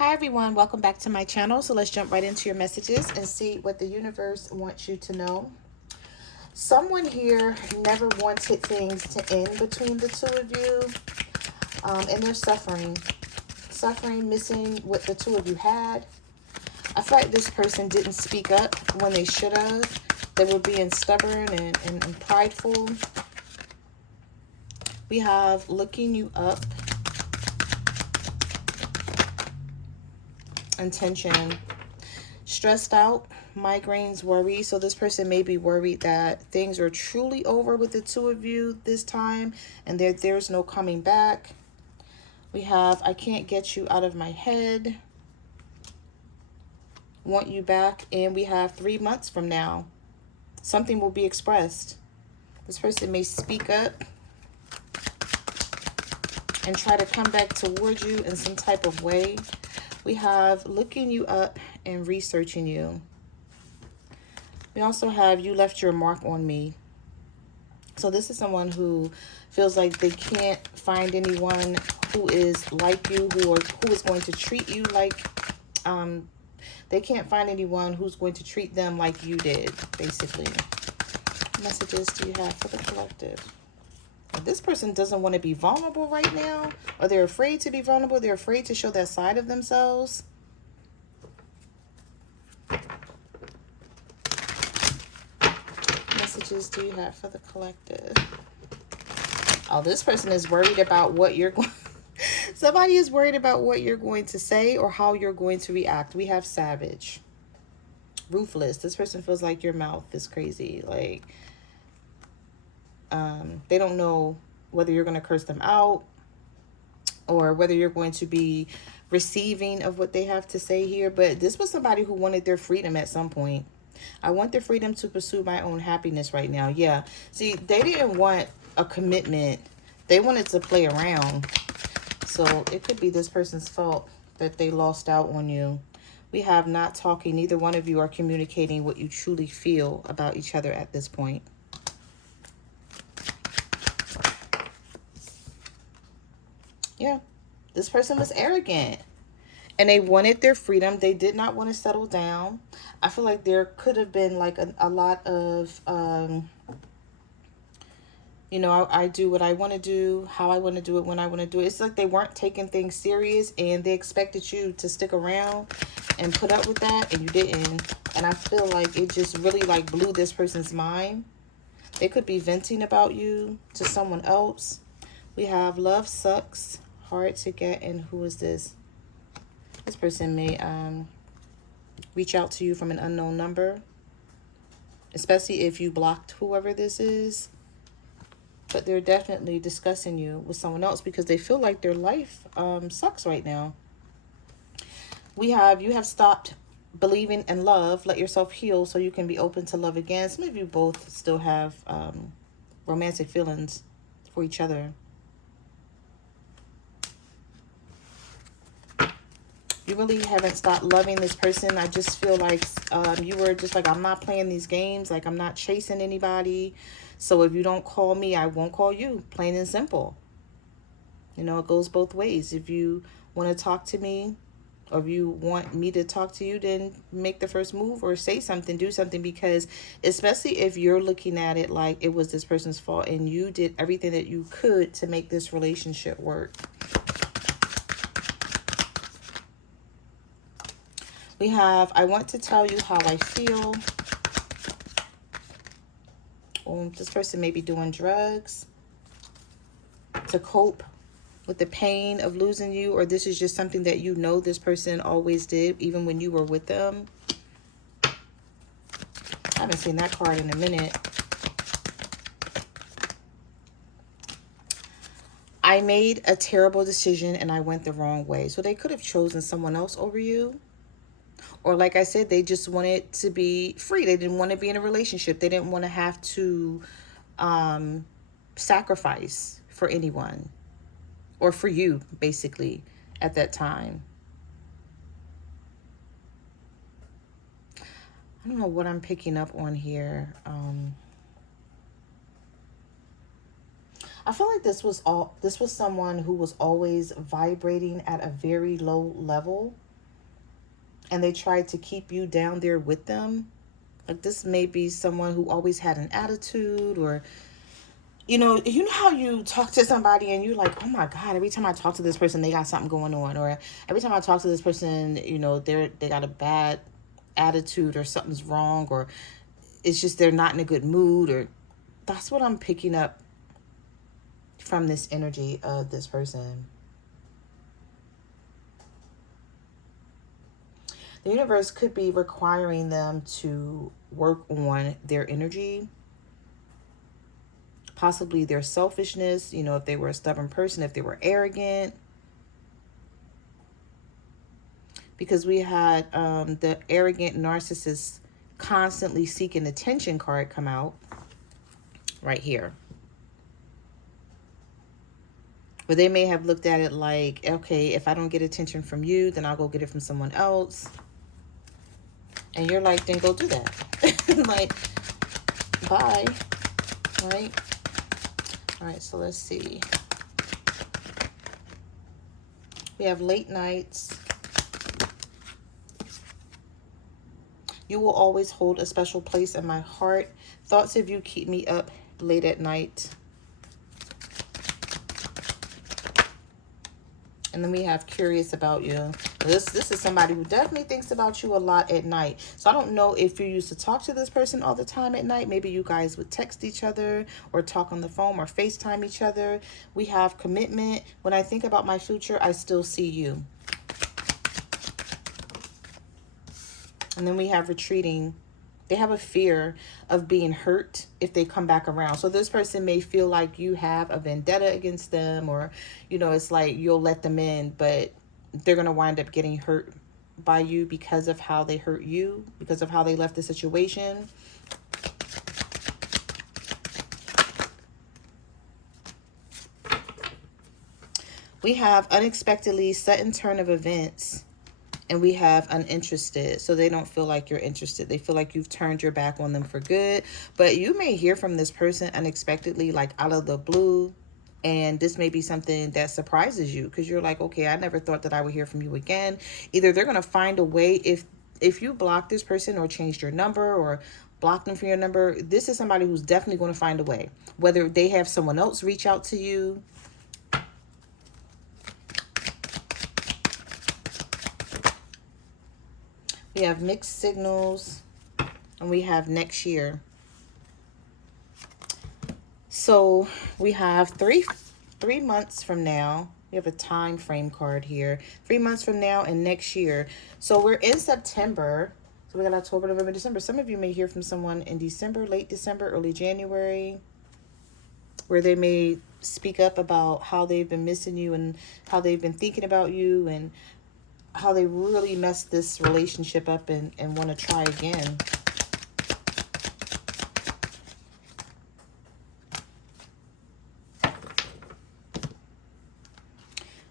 Hi everyone, welcome back to my channel. So let's jump right into your messages and see what the universe wants you to know. Someone here never wanted things to end between the two of you, and they're suffering, missing what the two of you had. I feel like this person didn't speak up when they should have. They were being stubborn and prideful. We have looking you up, intention, stressed out, migraines, worry. So this person may be worried that things are truly over with the two of you this time and there's no coming back. We have I can't get you out of my head, want you back, and we have 3 months from now. Something will be expressed. This person may speak up and try to come back towards you in some type of way. We have looking you up and researching you. We also have you left your mark on me. So this is someone who feels like they can't find anyone who is like you, who is going to treat you like, they can't find anyone who's going to treat them like you did, basically. What messages do you have for the collective? If this person doesn't want to be vulnerable right now, or they're afraid to be vulnerable, they're afraid to show that side of themselves. Messages do you have for the collective? Oh, this person is worried about what you're going somebody is worried about what you're going to say or how you're going to react. We have savage, ruthless. This person feels like your mouth is crazy. Like, they don't know whether you're going to curse them out or whether you're going to be receiving of what they have to say here. But this was somebody who wanted their freedom at some point. I want the freedom to pursue my own happiness right now. Yeah. See, they didn't want a commitment. They wanted to play around. So it could be this person's fault that they lost out on you. We have not talking. Neither one of you are communicating what you truly feel about each other at this point. Yeah. This person was arrogant. And they wanted their freedom. They did not want to settle down. I feel like there could have been like a lot of, you know, I do what I want to do, how I want to do it, when I want to do it. It's like they weren't taking things serious and they expected you to stick around and put up with that, and you didn't. And I feel like it just really like blew this person's mind. They could be venting about you to someone else. We have love sucks, hard to get, and who is this? This person may reach out to you from an unknown number, especially if you blocked whoever this is. But they're definitely discussing you with someone else because they feel like their life sucks right now. We have you have stopped believing in love. Let yourself heal so you can be open to love again. Some of you both still have romantic feelings for each other. You really haven't stopped loving this person. I just feel like you were just like, I'm not playing these games. Like, I'm not chasing anybody. So if you don't call me, I won't call you. Plain and simple. You know, it goes both ways. If you want to talk to me, or if you want me to talk to you, then make the first move or say something, do something. Because especially if you're looking at it like it was this person's fault and you did everything that you could to make this relationship work. We have, I want to tell you how I feel. This person may be doing drugs to cope with the pain of losing you, or this is just something that you know this person always did, even when you were with them. I haven't seen that card in a minute. I made a terrible decision and I went the wrong way. So they could have chosen someone else over you. Or like I said, they just wanted to be free. They didn't want to be in a relationship. They didn't want to have to sacrifice for anyone. Or for you, basically, at that time. I don't know what I'm picking up on here. I feel like this was someone who was always vibrating at a very low level. and they tried to keep you down there with them. Like, this may be someone who always had an attitude, or you know how you talk to somebody and you're like, oh my God, every time I talk to this person, they got something going on. Or every time I talk to this person, they got a bad attitude, or something's wrong, or it's just they're not in a good mood. Or that's what I'm picking up from this energy of this person. The universe could be requiring them to work on their energy, possibly their selfishness, if they were a stubborn person, if they were arrogant. Because we had the arrogant narcissist constantly seeking attention card come out right here. But they may have looked at it like, okay, if I don't get attention from you, then I'll go get it from someone else. And you're like, then go do that. Like, bye. Right? All right, so let's see. We have late nights. You will always hold a special place in my heart. Thoughts of you keep me up late at night. And then we have curious about you. This is somebody who definitely thinks about you a lot at night. So I don't know if you used to talk to this person all the time at night. Maybe you guys would text each other or talk on the phone or FaceTime each other. We have commitment. When I think about my future, I still see you. And then we have retreating. They have a fear of being hurt if they come back around. So this person may feel like you have a vendetta against them, or, it's like you'll let them in, but they're going to wind up getting hurt by you because of how they hurt you, because of how they left the situation. We have unexpectedly sudden turn of events. And we have uninterested. So they don't feel like you're interested. They feel like you've turned your back on them for good. But you may hear from this person unexpectedly, like out of the blue. And this may be something that surprises you, because you're like, okay, I never thought that I would hear from you again. Either they're going to find a way, if you block this person or changed your number or block them from your number, this is somebody who's definitely going to find a way. Whether they have someone else reach out to you. We have mixed signals, and we have next year. So we have three months from now. We have a time frame card here. 3 months from now and next year. So we're in September. So we got October, November, December. Some of you may hear from someone in December, late December, early January, where they may speak up about how they've been missing you and how they've been thinking about you, and how they really messed this relationship up and want to try again.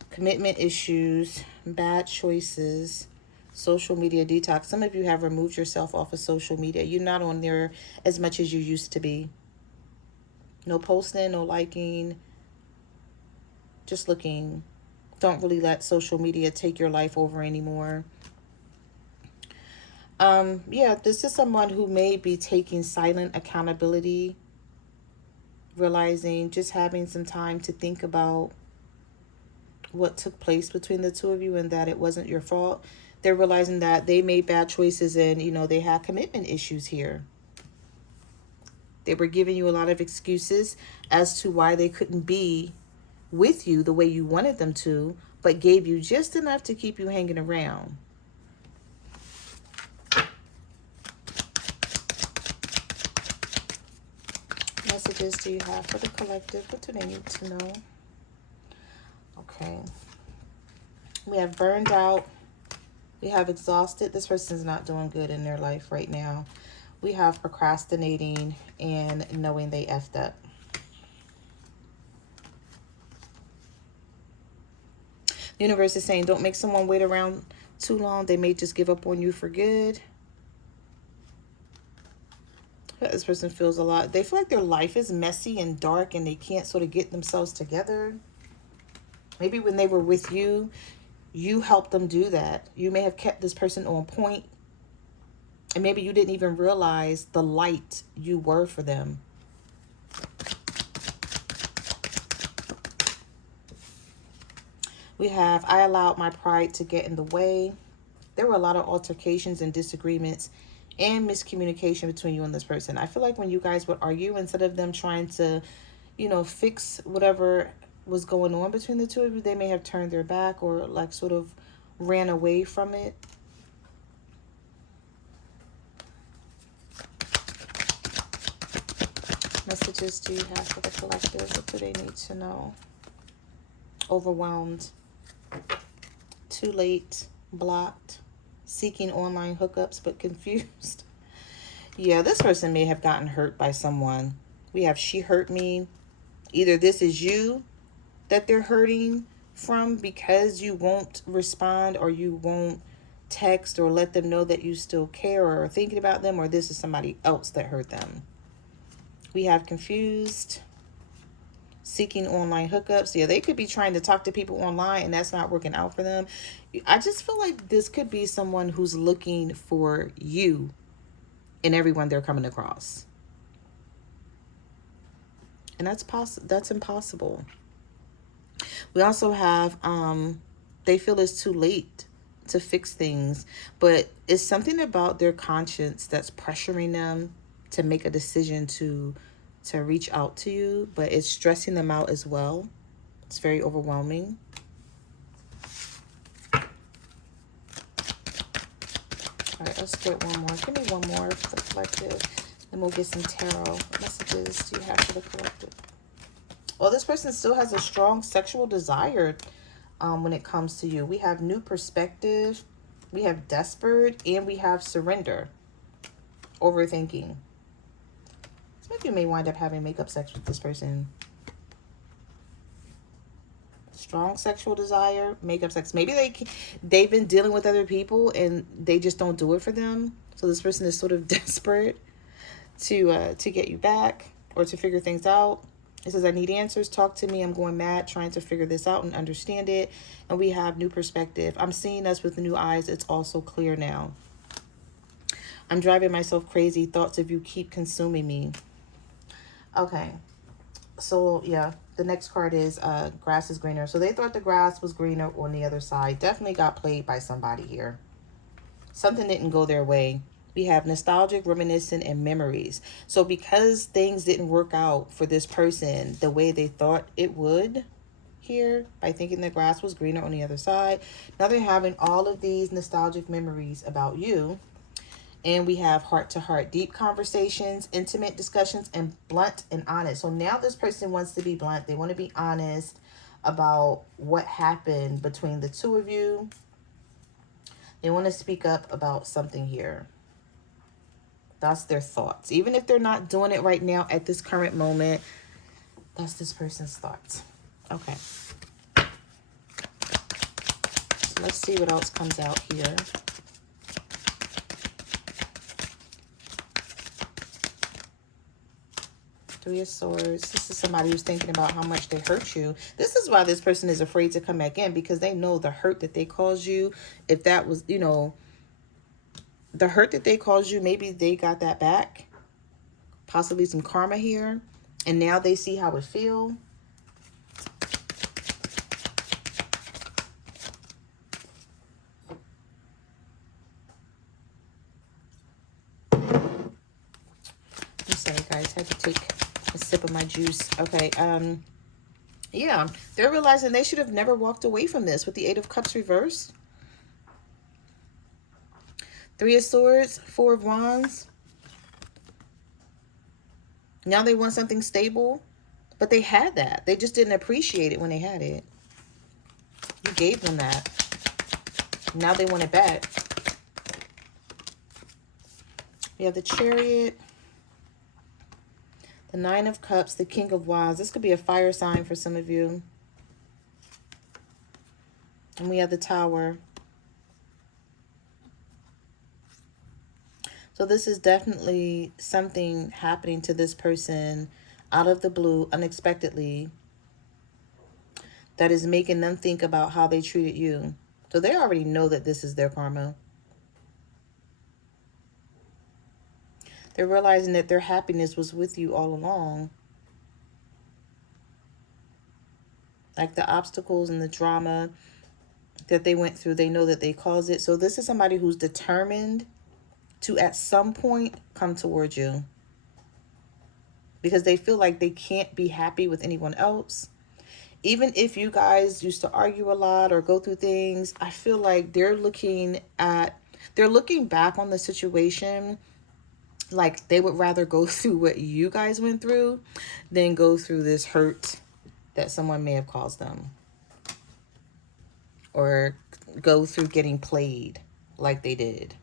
Commitment issues, bad choices, social media detox. Some of you have removed yourself off of social media. You're not on there as much as you used to be. No posting, no liking, just looking. Don't really let social media take your life over anymore. Yeah, this is someone who may be taking silent accountability, realizing, just having some time to think about what took place between the two of you and that it wasn't your fault. They're realizing that they made bad choices and, they had commitment issues here. They were giving you a lot of excuses as to why they couldn't be with you the way you wanted them to, but gave you just enough to keep you hanging around. Messages do you have for the collective? What do they need to know? Okay. We have burned out. We have exhausted. This person's not doing good in their life right now. We have procrastinating and knowing they effed up. The universe is saying, don't make someone wait around too long. They may just give up on you for good. This person feels a lot. They feel like their life is messy and dark and they can't sort of get themselves together. Maybe when they were with you, You helped them do that. You may have kept this person on point, and maybe you didn't even realize the light you were for them. We have, I allowed my pride to get in the way. There were a lot of altercations and disagreements and miscommunication between you and this person. I feel like when you guys would argue, instead of them trying to, fix whatever was going on between the two of you, they may have turned their back or like sort of ran away from it. Messages do you have for the collective? What do they need to know? Overwhelmed. Too late. Blocked. Seeking online hookups but confused. Yeah, this person may have gotten hurt by someone. We have she hurt me. Either this is you that they're hurting from because you won't respond or you won't text or let them know that you still care or are thinking about them, or this is somebody else that hurt them. We have confused. Seeking online hookups. Yeah, they could be trying to talk to people online and that's not working out for them. I just feel like this could be someone who's looking for you in everyone they're coming across. And that's impossible. We also have they feel it's too late to fix things, but it's something about their conscience that's pressuring them to make a decision to reach out to you, but it's stressing them out as well. It's very overwhelming. All right, let's get one more. Give me one more for the collective. Then we'll get some tarot. What messages do you have for the collective? Well, this person still has a strong sexual desire when it comes to you. We have new perspective. We have desperate. And we have surrender. Overthinking. Some of you may wind up having makeup sex with this person. Strong sexual desire, makeup sex. Maybe they've been dealing with other people and they just don't do it for them. So this person is sort of desperate to get you back or to figure things out. It says, I need answers. Talk to me. I'm going mad trying to figure this out and understand it. And we have new perspective. I'm seeing us with new eyes. It's also clear now. I'm driving myself crazy. Thoughts of you keep consuming me. Okay. So, yeah. The next card is grass is greener. So they thought the grass was greener on the other side. Definitely got played by somebody here. Something didn't go their way. We have nostalgic, reminiscent, and memories. So because things didn't work out for this person the way they thought it would here, by thinking the grass was greener on the other side, now they're having all of these nostalgic memories about you. And we have heart-to-heart, deep conversations, intimate discussions, and blunt and honest. So now this person wants to be blunt. They want to be honest about what happened between the two of you. They want to speak up about something here. That's their thoughts. Even if they're not doing it right now at this current moment, that's this person's thoughts. Okay. So let's see what else comes out here. Three of Swords. This is somebody who's thinking about how much they hurt you. This is why this person is afraid to come back in, because they know the hurt that they caused you. If that was, the hurt that they caused you, maybe they got that back. Possibly some karma here. And now they see how it feels. I'm sorry, guys. I had to take a sip of my juice. Okay. Yeah. They're realizing they should have never walked away from this with the Eight of Cups reversed. Three of Swords, Four of Wands. Now they want something stable, but they had that. They just didn't appreciate it when they had it. You gave them that. Now they want it back. We have the Chariot, the Nine of Cups, the King of Wands. This could be a fire sign for some of you. And we have the Tower. So this is definitely something happening to this person out of the blue, unexpectedly, that is making them think about how they treated you. So they already know that this is their karma. They're realizing that their happiness was with you all along. Like the obstacles and the drama that they went through, they know that they caused it. So this is somebody who's determined to at some point come towards you, because they feel like they can't be happy with anyone else. Even if you guys used to argue a lot or go through things, I feel like they're looking back on the situation like they would rather go through what you guys went through than go through this hurt that someone may have caused them, or go through getting played like they did.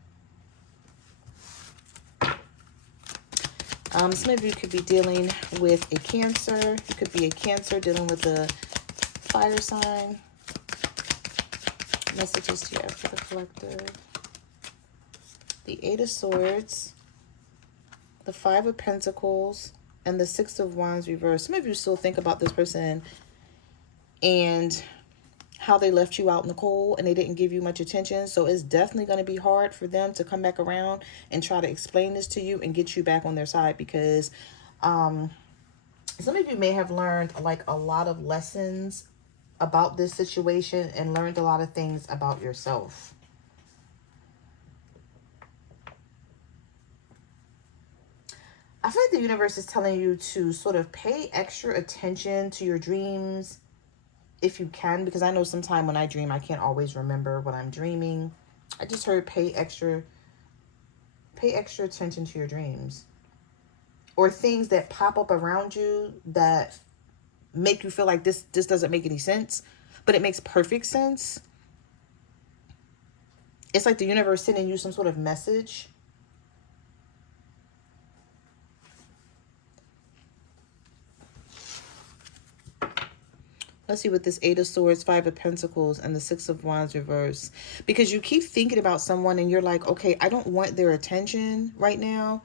Some of you could be dealing with a Cancer. You could be a Cancer dealing with a fire sign. Messages here for the collective. The Eight of Swords, the Five of Pentacles, and the Six of Wands reversed. Some of you still think about this person and how they left you out in the cold and they didn't give you much attention. So it's definitely going to be hard for them to come back around and try to explain this to you and get you back on their side, because some of you may have learned like a lot of lessons about this situation and learned a lot of things about yourself. I feel like the universe is telling you to sort of pay extra attention to your dreams if you can, because I know sometimes when I dream, I can't always remember what I'm dreaming. I just heard pay extra attention to your dreams, or things that pop up around you that make you feel like this doesn't make any sense, but it makes perfect sense. It's like the universe sending you some sort of message. Let's see what this Eight of Swords, Five of Pentacles, and the Six of Wands reverse. Because you keep thinking about someone and you're like, okay, I don't want their attention right now.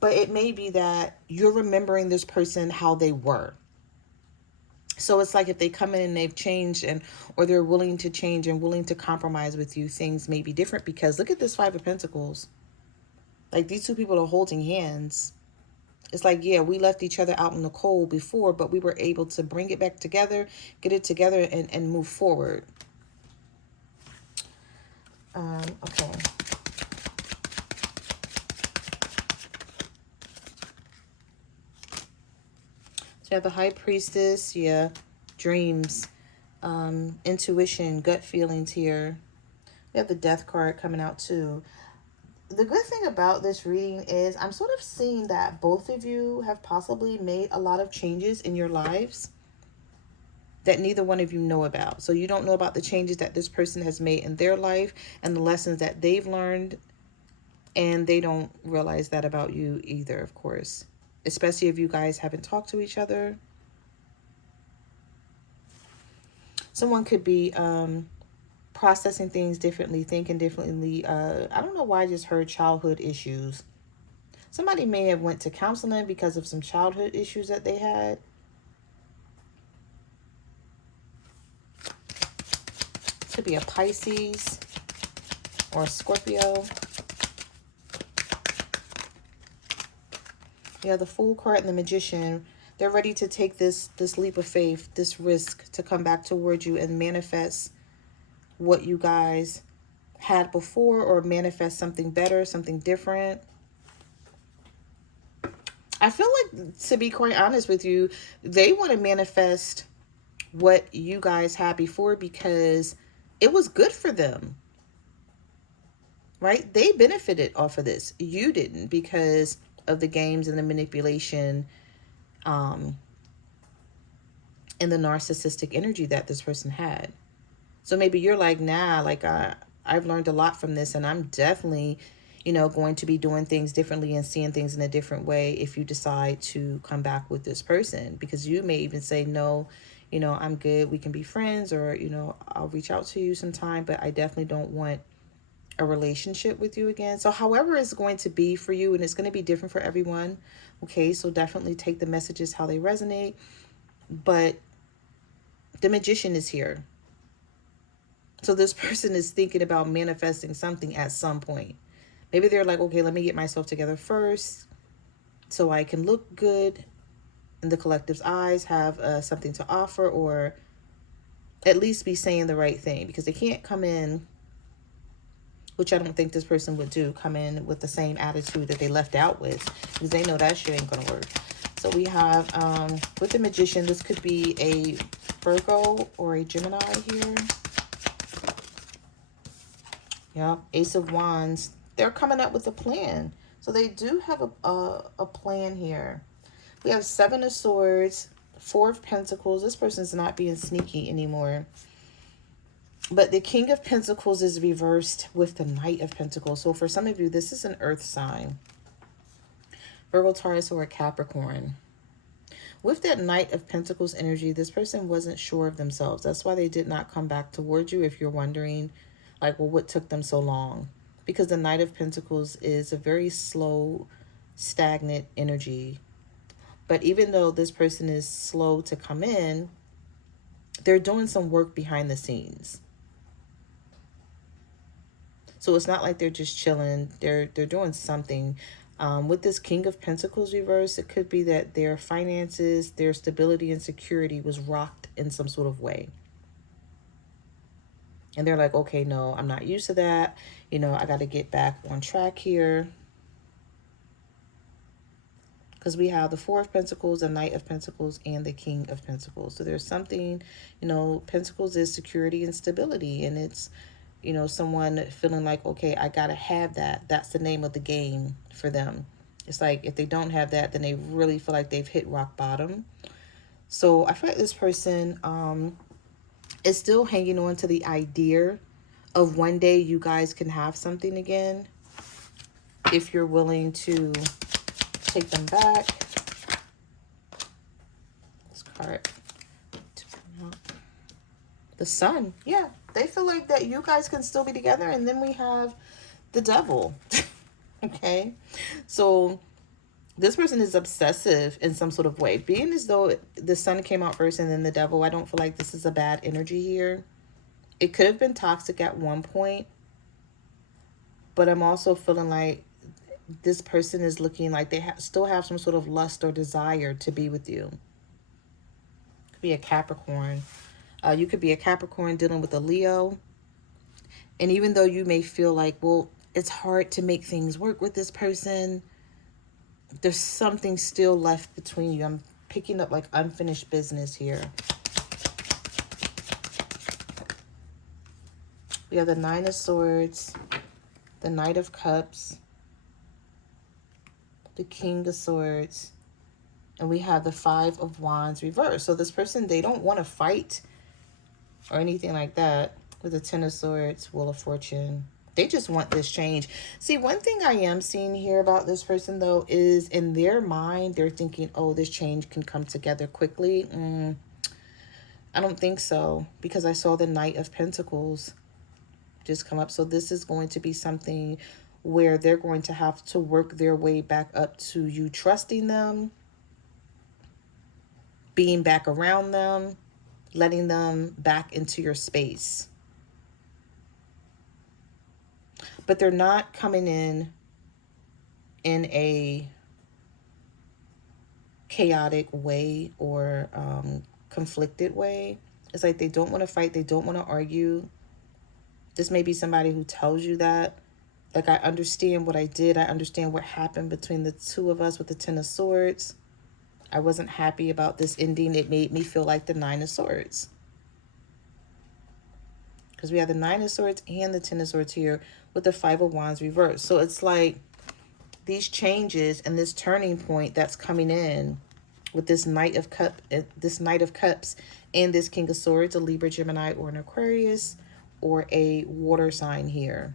But it may be that you're remembering this person how they were. So it's like if they come in and they've changed, or they're willing to change and willing to compromise with you, things may be different. Because look at this Five of Pentacles. Like these two people are holding hands. It's like, yeah, we left each other out in the cold before, but we were able to bring it back together, get it together, and move forward. Okay. So you have the High Priestess, yeah, dreams, intuition, gut feelings here. We have the Death card coming out too. The good thing about this reading is I'm sort of seeing that both of you have possibly made a lot of changes in your lives that neither one of you know about. So you don't know about the changes that this person has made in their life and the lessons that they've learned, and they don't realize that about you either, of course, especially if you guys haven't talked to each other. Someone could be processing things differently, thinking differently. I don't know why I just heard childhood issues. Somebody may have went to counseling because of some childhood issues that they had. Could be a Pisces or a Scorpio. Yeah, the Fool card and the Magician. They're ready to take this leap of faith, this risk to come back towards you and manifest what you guys had before, or manifest something better, something different. I feel like, to be quite honest with you, they want to manifest what you guys had before because it was good for them, right? They benefited off of this. You didn't, because of the games and the manipulation and the narcissistic energy that this person had. So maybe you're like, nah, like I've learned a lot from this, and I'm definitely, going to be doing things differently and seeing things in a different way if you decide to come back with this person. Because you may even say, no, I'm good, we can be friends, or, I'll reach out to you sometime, but I definitely don't want a relationship with you again. So however it's going to be for you, and it's going to be different for everyone. Okay, so definitely take the messages how they resonate. But the Magician is here. So this person is thinking about manifesting something at some point. Maybe they're like, okay, let me get myself together first so I can look good in the collective's eyes, have something to offer, or at least be saying the right thing, because they can't come in, which I don't think this person would do, come in with the same attitude that they left out with, because they know that shit ain't gonna work. So we have, with the Magician, this could be a Virgo or a Gemini here. Yep, Ace of Wands. They're coming up with a plan. So they do have a plan here. We have Seven of Swords, Four of Pentacles. This person's not being sneaky anymore. But the King of Pentacles is reversed with the Knight of Pentacles. So for some of you, this is an earth sign. Virgo, Taurus, or a Capricorn. With that Knight of Pentacles energy, this person wasn't sure of themselves. That's why they did not come back towards you, if you're wondering, like, well, what took them so long? Because the Knight of Pentacles is a very slow, stagnant energy. But even though this person is slow to come in, they're doing some work behind the scenes. So it's not like they're just chilling. They're doing something. With this King of Pentacles reverse, it could be that their finances, their stability and security was rocked in some sort of way. And they're like, okay, no, I'm not used to that. You know, I got to get back on track here. Because we have the Four of Pentacles, the Knight of Pentacles, and the King of Pentacles. So there's something, you know, Pentacles is security and stability. And it's, you know, someone feeling like, okay, I got to have that. That's the name of the game for them. It's like if they don't have that, then they really feel like they've hit rock bottom. So I feel like this person is still hanging on to the idea of one day you guys can have something again. If you're willing to take them back. This card. The Sun. Yeah. They feel like that you guys can still be together. And then we have the Devil. Okay. So this person is obsessive in some sort of way. Being as though the Sun came out first and then the Devil, I don't feel like this is a bad energy here. It could have been toxic at one point. But I'm also feeling like this person is looking like they still have some sort of lust or desire to be with you. Could be a Capricorn. You could be a Capricorn dealing with a Leo. And even though you may feel like, well, it's hard to make things work with this person, there's something still left between you. I'm picking up like unfinished business here. We have the Nine of Swords, the Knight of Cups, the King of Swords, and we have the Five of Wands reversed. So this person, they don't want to fight or anything like that. With the Ten of Swords, Wheel of Fortune, they just want this change. See, one thing I am seeing here about this person, though, is in their mind, they're thinking, oh, this change can come together quickly. I don't think so, because I saw the Knight of Pentacles just come up. So this is going to be something where they're going to have to work their way back up to you trusting them, being back around them, letting them back into your space. But they're not coming in a chaotic way or conflicted way. It's like they don't want to fight. They don't want to argue. This may be somebody who tells you that. Like, I understand what I did. I understand what happened between the two of us with the Ten of Swords. I wasn't happy about this ending. It made me feel like the Nine of Swords. Because we have the Nine of Swords and the Ten of Swords here with the Five of Wands reversed. So it's like these changes and this turning point that's coming in with this Knight of Cups and this King of Swords, a Libra, Gemini, or an Aquarius, or a water sign here.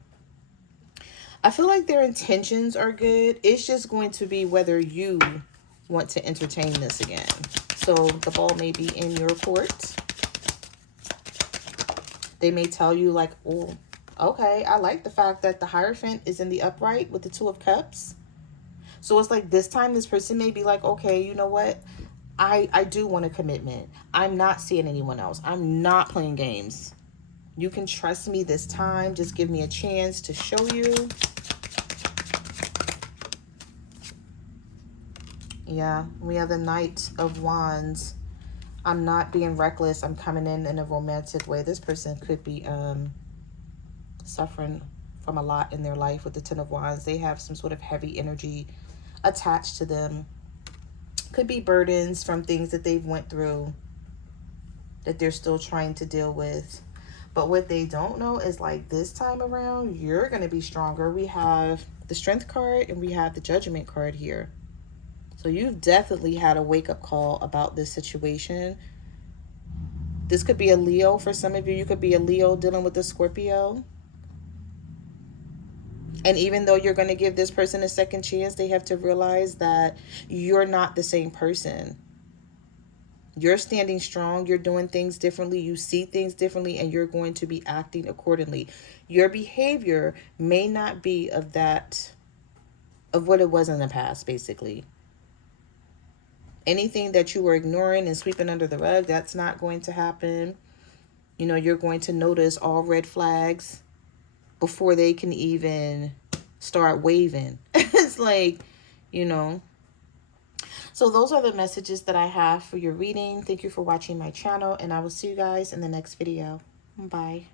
I feel like their intentions are good. It's just going to be whether you want to entertain this again. So the ball may be in your court. They may tell you like, oh, okay, I like the fact that the Hierophant is in the upright with the Two of Cups. So it's like this time this person may be like, okay, you know what? I do want a commitment. I'm not seeing anyone else. I'm not playing games You can trust me this time. Just give me a chance to show you. Yeah, we have the Knight of Wands. I'm not being reckless. I'm coming in a romantic way. This person could be suffering from a lot in their life with the Ten of Wands. They have some sort of heavy energy attached to them. Could be burdens from things that they've went through that they're still trying to deal with. But what they don't know is, like, this time around, you're going to be stronger. We have the Strength card and we have the Judgment card here. So you've definitely had a wake-up call about this situation. This could be a Leo for some of you. You could be a Leo dealing with a Scorpio. And even though you're going to give this person a second chance, they have to realize that you're not the same person. You're standing strong. You're doing things differently. You see things differently, and you're going to be acting accordingly. Your behavior may not be of what it was in the past, basically. Anything that you were ignoring and sweeping under the rug, that's not going to happen. You know, you're going to notice all red flags before they can even start waving. It's like, you know. So those are the messages that I have for your reading. Thank you for watching my channel, and I will see you guys in the next video. Bye.